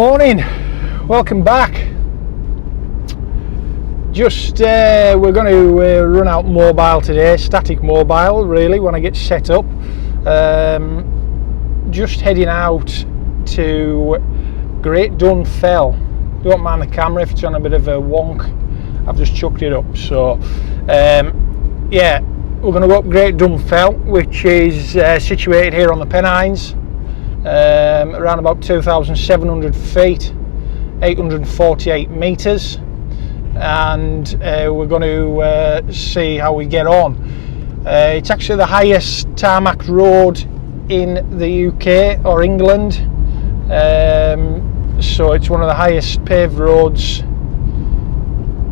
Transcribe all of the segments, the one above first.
morning, welcome back. We're going to run out mobile today, static mobile really, when I get set up. Just heading out to Great Dunfell. Don't mind the camera if it's on a bit of a wonk, I've just chucked it up. So yeah, we're going to go up Great Dunfell, which is situated here on the Pennines, around about 2,700 feet, 848 metres, and we're going to see how we get on. It's actually the highest tarmac road in the UK or England, so it's one of the highest paved roads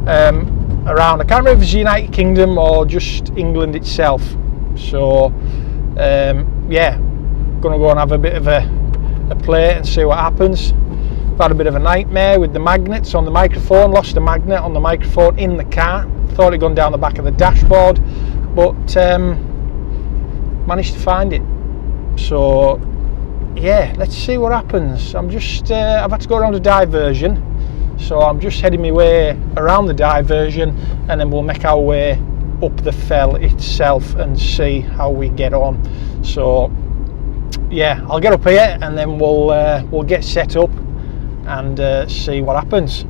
around. I can't remember if it's the United Kingdom or just England itself. So yeah, gonna go and have a bit of a play and see what happens. I've had a bit of a nightmare with the magnets on the microphone, lost a magnet on the microphone in the car, thought it'd gone down the back of the dashboard, but managed to find it. So yeah, let's see what happens. I've had to go around a diversion, so I'm just heading my way around the diversion, and then we'll make our way up the fell itself and see how we get on. So yeah, I'll get up here and then we'll get set up and see what happens.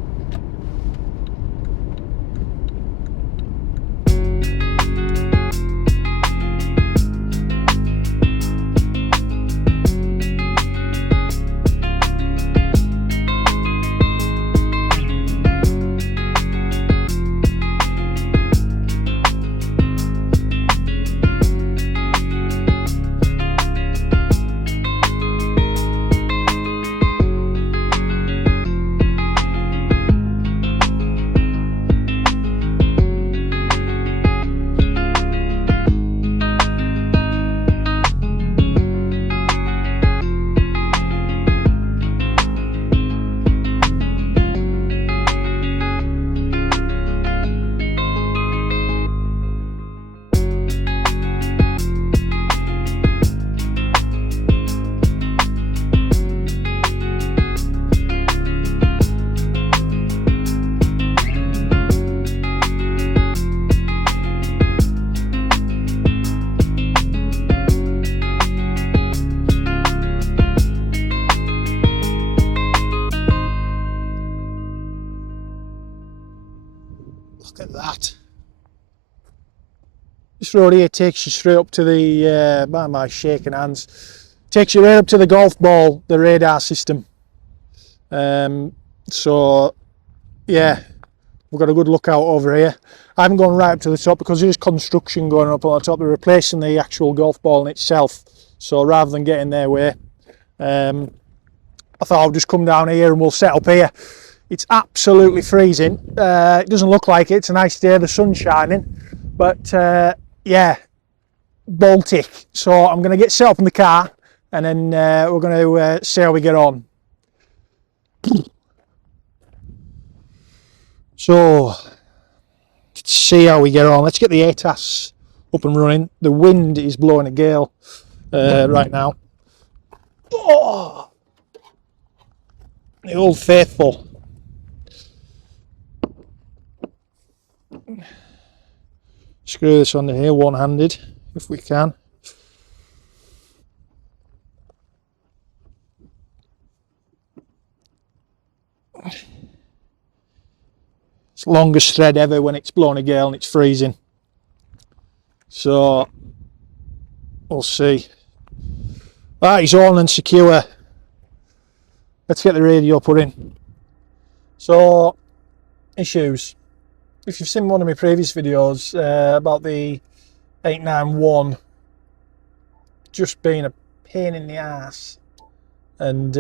Look at that. This road here takes you straight up to the, my shaking hands, takes you right up to the golf ball, the radar system. So yeah, we've got a good lookout over here. I haven't gone right up to the top because there's construction going up on the top. They're replacing the actual golf ball in itself. So rather than getting their way, I thought I'll just come down here and we'll set up here. It's absolutely freezing. It doesn't look like it. It's a nice day, the sun's shining, but yeah, Baltic. So I'm going to get set up in the car and then we're going to see how we get on. So let's see how we get on. Let's get the ATAS up and running. The wind is blowing a gale right now. Oh, the old faithful. Screw this under here one-handed if we can. It's the longest thread ever when it's blowing a gale and it's freezing. So we'll see. That is on and secure. Let's get the radio put in. So, issues. If you've seen one of my previous videos about the 891 just being a pain in the ass and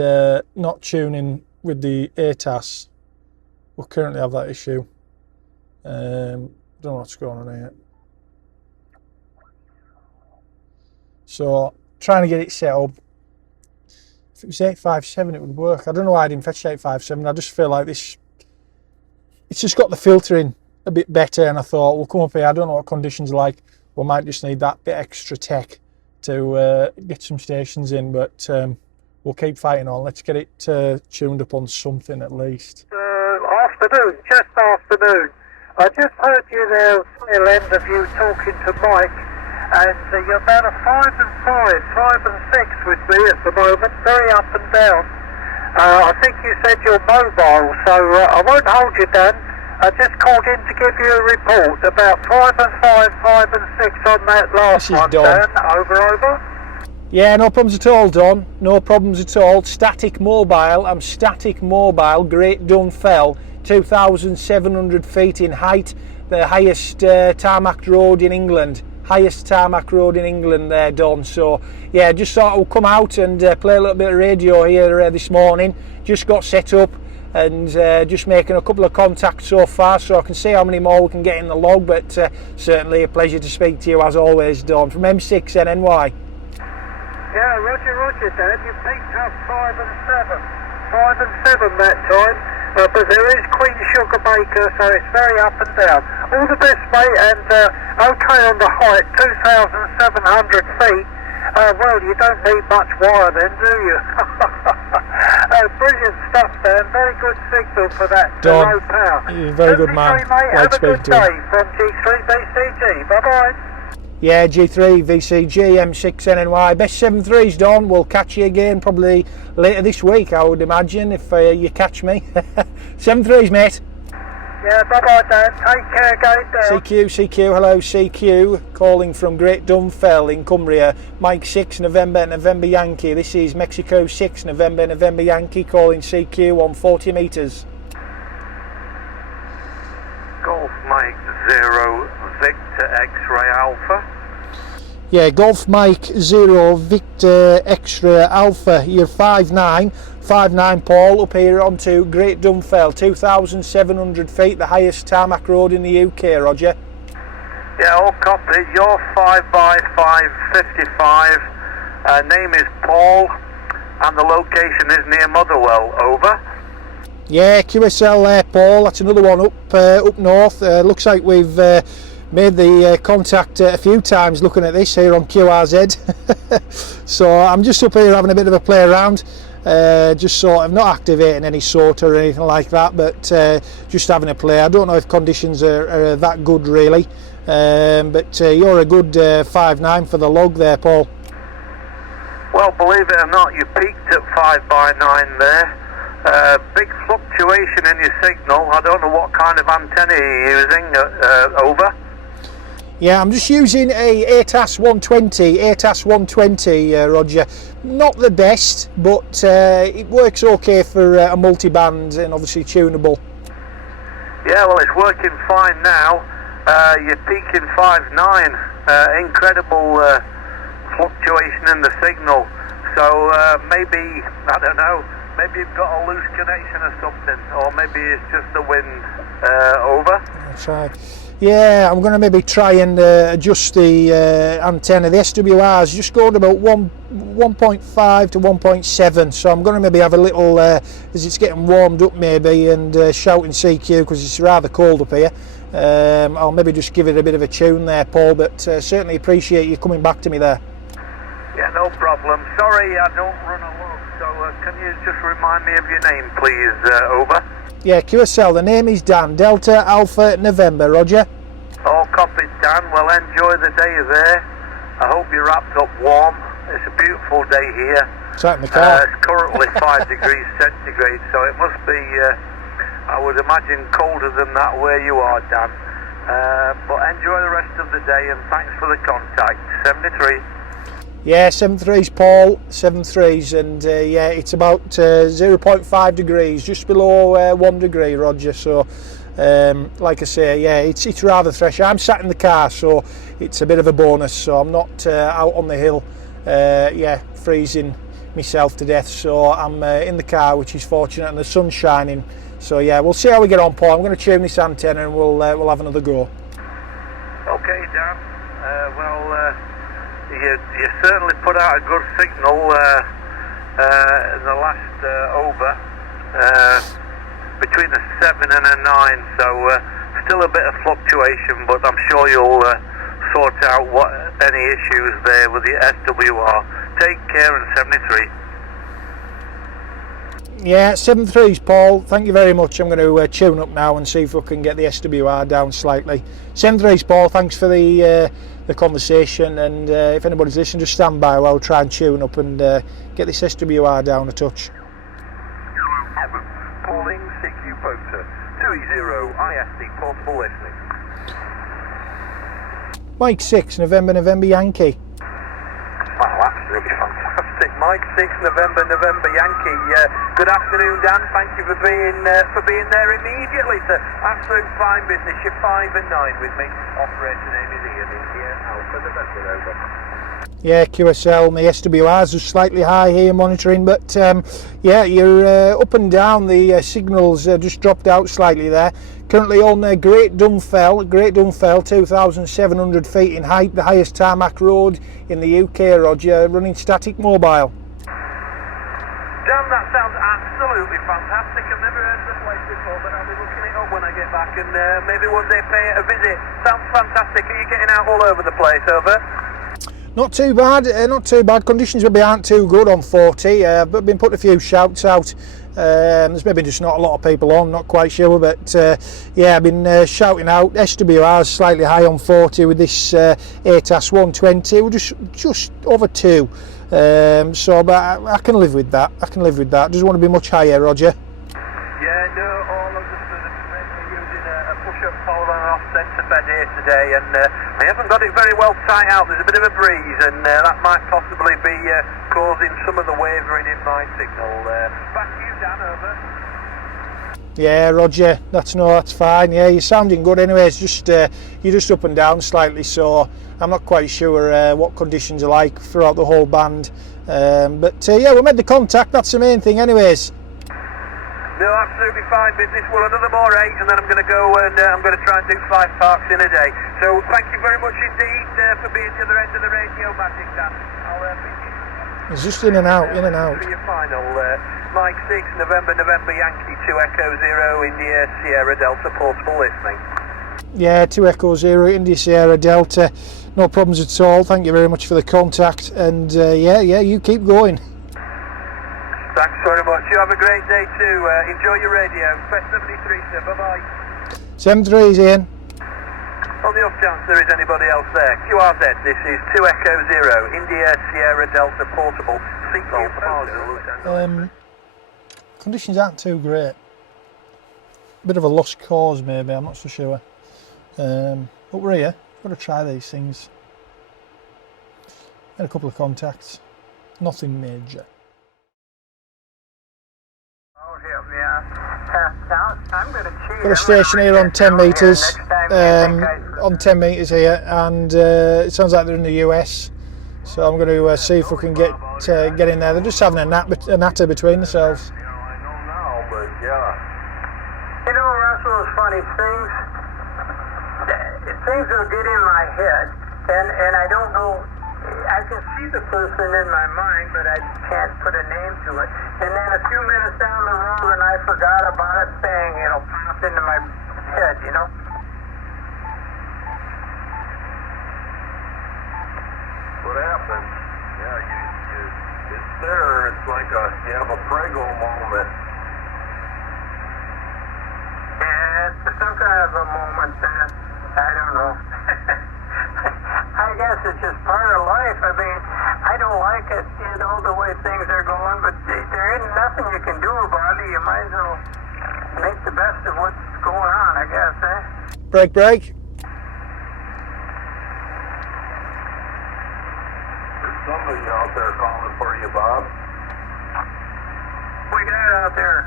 not tuning with the ATAS, we currently have that issue. Don't know what's going on here. So trying to get it set up. If it was 857 it would work. I don't know why I didn't fetch 857. I just feel like this, it's just got the filtering a bit better, and I thought we'll come up here. I don't know what conditions are like. We might just need that bit extra tech to get some stations in, but we'll keep fighting on. Let's get it tuned up on something at least. Afternoon, just afternoon. I just heard you there, tail end of you talking to Mike, and you're about a 5 and 5 and 6 with me at the moment, very up and down. I think you said you're mobile, so I won't hold you, Dan. I just called in to give you a report about 5 and 5 and 6 on that last one, Dan. Over. Yeah, no problems at all, Don. No problems at all. Static mobile. I'm static mobile. Great Dunfell, 2,700 feet in height. The highest tarmac road in England. Highest tarmac road in England there, Don. So, yeah, just thought I would come out and play a little bit of radio here this morning. Just got set up and just making a couple of contacts so far, so I can see how many more we can get in the log. But certainly a pleasure to speak to you as always, Don, from M6NNY. Yeah, Roger, Dad. You picked up 5 and 7. 5 and 7 that time. But there is Queen Sugar Baker, so it's very up and down. All the best, mate, and okay on the height, 2,700 feet. Well, you don't need much wire then, do you? Brilliant stuff, Dan. Very good signal for that low power. You're a very good man. Mate. Have a good day from G3BCG. Bye-bye. Yeah, G3, VCG, M6NNY. Best 7.3s, Don. We'll catch you again probably later this week, I would imagine, if you catch me. 7.3s, mate. Yeah, bye-bye, Dan. Take care, going down. CQ, hello, CQ. Calling from Great Dunfell in Cumbria. Mike 6, November Yankee. This is Mexico 6, November Yankee, calling CQ on 40 metres. Golf Mike 0, Victor X-Ray Alpha. Yeah, Golf Mike 0, Victor X-Ray Alpha. You're 5'9", Paul, up here onto Great Dunfell, 2,700 feet, the highest tarmac road in the UK, Roger. Yeah, all copy. You're 5x5, 55. Name is Paul, and the location is near Motherwell. Over. Yeah, QSL there, Paul. That's another one up north. Looks like we've made the contact a few times looking at this here on QRZ. So I'm just up here having a bit of a play around. Just sort of not activating any sort or anything like that, but just having a play. I don't know if conditions are that good really, but you're a good 5'9" for the log there, Paul. Well, believe it or not, you peaked at 5x9 there. Big fluctuation in your signal. I don't know what kind of antenna you're using. Over. Yeah, I'm just using a ATAS 120, Roger. Not the best, but it works okay for a multi-band and obviously tunable. Yeah, well, it's working fine now. You're peaking 5.9. Incredible fluctuation in the signal. So maybe, I don't know, maybe you've got a loose connection or something, or maybe it's just the wind. Over. That's right. Yeah, I'm going to maybe try and adjust the antenna. The SWR's just going about 1.5 to 1.7, so I'm going to maybe have a little, as it's getting warmed up maybe, and shouting CQ because it's rather cold up here. I'll maybe just give it a bit of a tune there, Paul, but certainly appreciate you coming back to me there. Yeah, no problem. Sorry I don't run along, so can you just remind me of your name, please? Over. Yeah, QSL, the name is Dan, Delta Alpha November, Roger. All copied, Dan. Well, enjoy the day there. I hope you're wrapped up warm. It's a beautiful day here. Sat in the car. It's currently 5 degrees centigrade, so it must be, I would imagine, colder than that where you are, Dan. But enjoy the rest of the day, and thanks for the contact. 73. Yeah, 7.3s, Paul, 7.3s, and yeah, it's about 0.5 degrees, just below 1 degree, Roger. So, like I say, yeah, it's rather fresh. I'm sat in the car, so it's a bit of a bonus. So I'm not out on the hill, yeah, freezing myself to death. So I'm in the car, which is fortunate, and the sun's shining. So yeah, we'll see how we get on, Paul. I'm going to tune this antenna, and we'll have another go. Okay, Dan. You certainly put out a good signal in the last over between a 7 and a 9, so still a bit of fluctuation, but I'm sure you'll sort out any issues there with the SWR. Take care, and 73. Yeah, 7.3s, Paul. Thank you very much. I'm going to tune up now and see if we can get the SWR down slightly. 7.3s, Paul. Thanks for the conversation. And if anybody's listening, just stand by while I try and tune up and get this SWR down a touch. Calling CQ Poster 20 ISD portable listening. Mike 6, November Yankee. Wow, absolutely fantastic. Mike 6, November Yankee. Good afternoon, Dan. Thank you for being there immediately. It's absolute fine business. You're 5 and 9 with me. Operator name is Ian. India Alpha November over. Yeah, QSL, my SWRs are slightly high here monitoring, but yeah, you're up and down. The signals just dropped out slightly there. Currently on Great Dunfell, 2,700 feet in height, the highest tarmac road in the UK, Roger, running static mobile. Dan, that sounds absolutely fantastic. I've never heard of the place before, but I'll be looking it up when I get back and maybe one day pay it a visit. Sounds fantastic. Are you getting out all over the place, over? Not too bad, not too bad. Conditions maybe aren't too good on 40, but been putting a few shouts out. There's maybe just not a lot of people on, not quite sure, but yeah, I've been shouting out. SWR's slightly high on 40 with this ATAS 120. We're just over 2, so but I can live with that. Doesn't want to be much higher, Roger. Yeah, no, all understood. I'm using a push-up pole on an off-centre bed here today, and I haven't got it very well tight out. There's a bit of a breeze, and that might possibly be causing some of the wavering in my signal. Back to you, Dan, over. Yeah, Roger, that's fine. Yeah, you're sounding good anyway. It's just you're just up and down slightly, so I'm not quite sure what conditions are like throughout the whole band. But yeah, we made the contact. That's the main thing, anyways. No, absolutely fine business. Well, another more 8, and then I'm going to go and I'm going to try and do 5 parks in a day. So thank you very much indeed for being the other end of the radio magic, Dan. I'll be It's just in and out. For your final, Mike 6, November Yankee, 2 Echo 0, India Sierra Delta portable listening. Yeah, 2 Echo 0, India Sierra Delta. No problems at all. Thank you very much for the contact. And yeah, you keep going. Thanks very much. You have a great day too. Enjoy your radio. Press 73, sir. Bye-bye. 7.3s, Ian. On the off chance there is anybody else there. QRZ, this is 2 Echo 0, India Sierra Delta portable. Conditions aren't too great. Bit of a lost cause maybe, I'm not so sure. But we're here. Got to try these things. Had a couple of contacts. Nothing major. Got a station here on 10 metres, on 10 metres here, and it sounds like they're in the US. So I'm going to see if we can get in there. They're just having a natter between themselves. I know now, but yeah. You know, Russell, it's funny, things will get in my head, and I don't know. I can see the person in my mind, but I can't put a name to it. And then a few minutes down the road, and I forgot about it, bang, it'll pop into my head, you know? What happened? Yeah, it's there. It's like you have a prego moment. Yeah, it's some kind of a moment, I don't know. I guess it's just part of life. I mean, I don't like it, you know, the way things are going, but there ain't nothing you can do about it. You might as well make the best of what's going on, I guess, eh? Break. There's somebody out there calling for you, Bob. We got out there.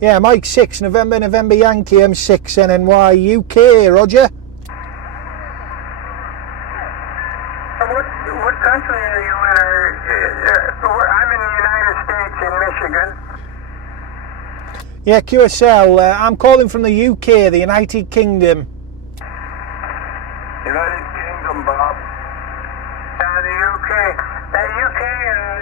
Yeah, Mike 6, November Yankee, M6 NNY UK, Roger. What country are you in? I'm in the United States, in Michigan. Yeah, QSL, I'm calling from the UK, the United Kingdom. United Kingdom, Bob. The UK. The UK,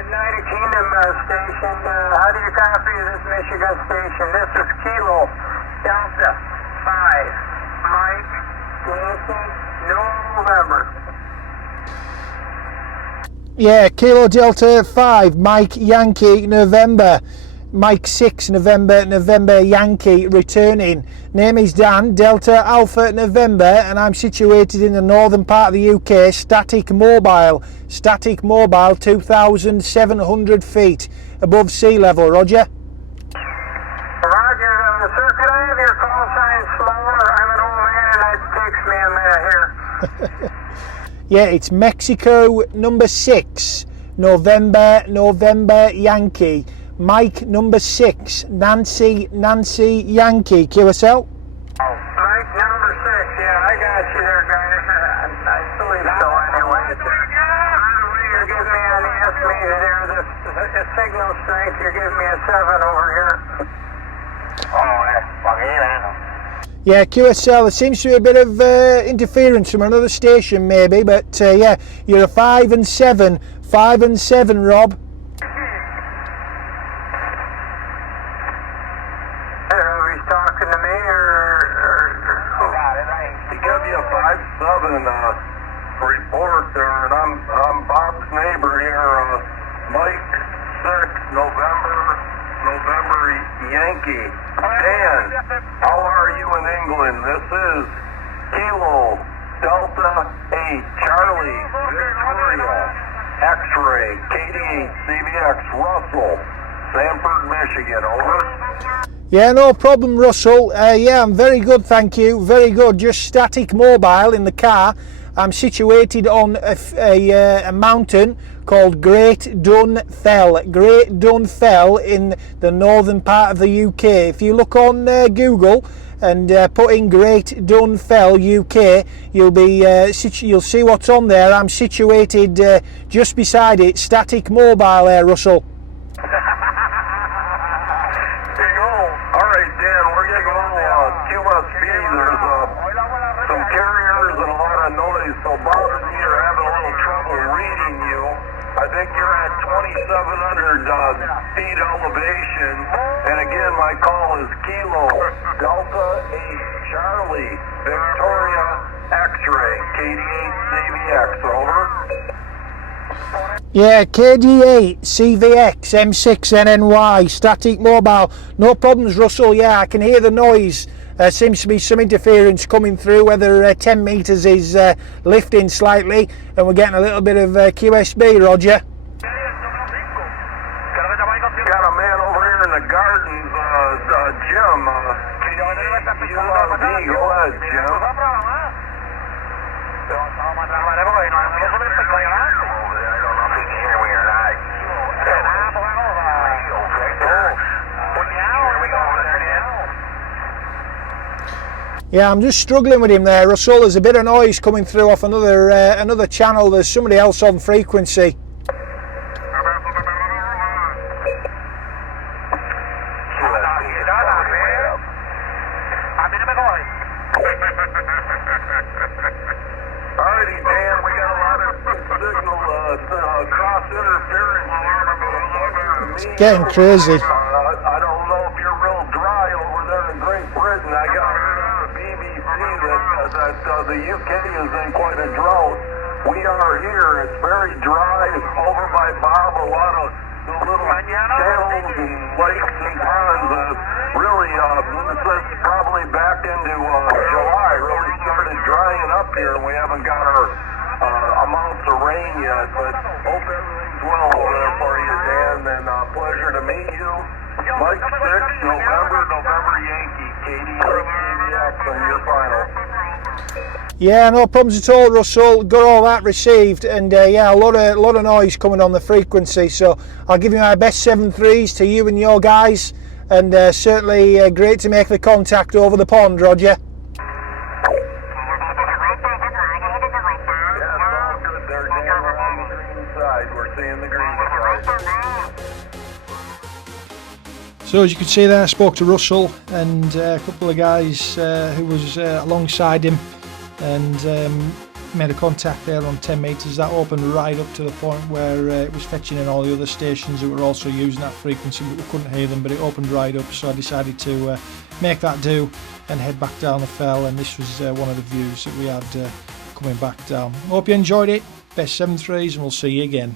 United Kingdom station. How do you copy this Michigan station? This is Kilo Delta 5. Mike Yankee November. Yeah, Kilo Delta 5, Mike Yankee, November. Mike 6, November, November Yankee, returning. Name is Dan, Delta Alpha November, and I'm situated in the northern part of the UK, static mobile, 2,700 feet above sea level, Roger. Roger, sir, could I have your call sign smaller? I'm an old man and it takes me a minute here. Yeah, it's Mexico number 6, November, November Yankee. Mike number 6, Nancy Yankee, QSL. Mike number 6, yeah, I got you there, guys. I believe so anyway. You're giving me on the estimator there, the signal strength, you're giving me a 7 over here. Yeah, QSL, there seems to be a bit of interference from another station maybe, but yeah, you're a 5 and 7, Rob. He's talking to me, He gave me a 5-7 report there, and I'm Bob's neighbor here, Mike 6, November Yankee. Dan, how are you in England? This is Kilo Delta 8 Charlie Victoria X-Ray KD8 CVX Russell, Sanford, Michigan. Over. Yeah, no problem, Russell. Yeah, I'm very good, thank you. Very good. Just static mobile in the car. I'm situated on a mountain called Great Dunfell. Great Dunfell in the northern part of the UK. If you look on Google and put in Great Dunfell UK, you'll see what's on there. I'm situated just beside it. Static mobile there, Russell. Alright, Dan, we're getting on QSB. There's some carriers and a lot of noise, so Bob and me are having a little trouble reading you. I think you're at 2,700 feet elevation, and again, my call is Kilo Delta 8 Charlie Victoria X-Ray KD8 CVX, over. Yeah, KD8 CVX M6NNY static mobile. No problems, Russell. Yeah, I can hear the noise. Seems to be some interference coming through, whether 10 metres is lifting slightly, and we're getting a little bit of QSB, Roger. Got a man over here in the gardens, Jim. Go ahead, Jim. Yeah, I'm just struggling with him there, Russell. There's a bit of noise coming through off another channel. There's somebody else on frequency. Alrighty, Dan, we got a lot of signal cross interference here. It's getting crazy. I don't know if you're real dry over there in Great Britain. I got the BBC that the UK is in quite a drought. We are here. It's very dry over by Bob. A lot of the little channels and lakes and ponds. Really, since probably back into July, really started drying up here, and we haven't got our amounts of rain yet. But hope everything's well over there for you, Dan. And pleasure to meet you. Mike 6, November Yankee, KD8 on your final. Yeah, no problems at all, Russell. Got all that received, and yeah, a lot of noise coming on the frequency. So I'll give you my best 7.3s to you and your guys, and certainly great to make the contact over the pond, Roger. So as you can see there, I spoke to Russell and a couple of guys who was alongside him, and made a contact there on 10 metres. That opened right up to the point where it was fetching in all the other stations that were also using that frequency, but we couldn't hear them, but it opened right up, so I decided to make that do and head back down the fell, and this was one of the views that we had coming back down. Hope you enjoyed it. Best 7.3s, and we'll see you again.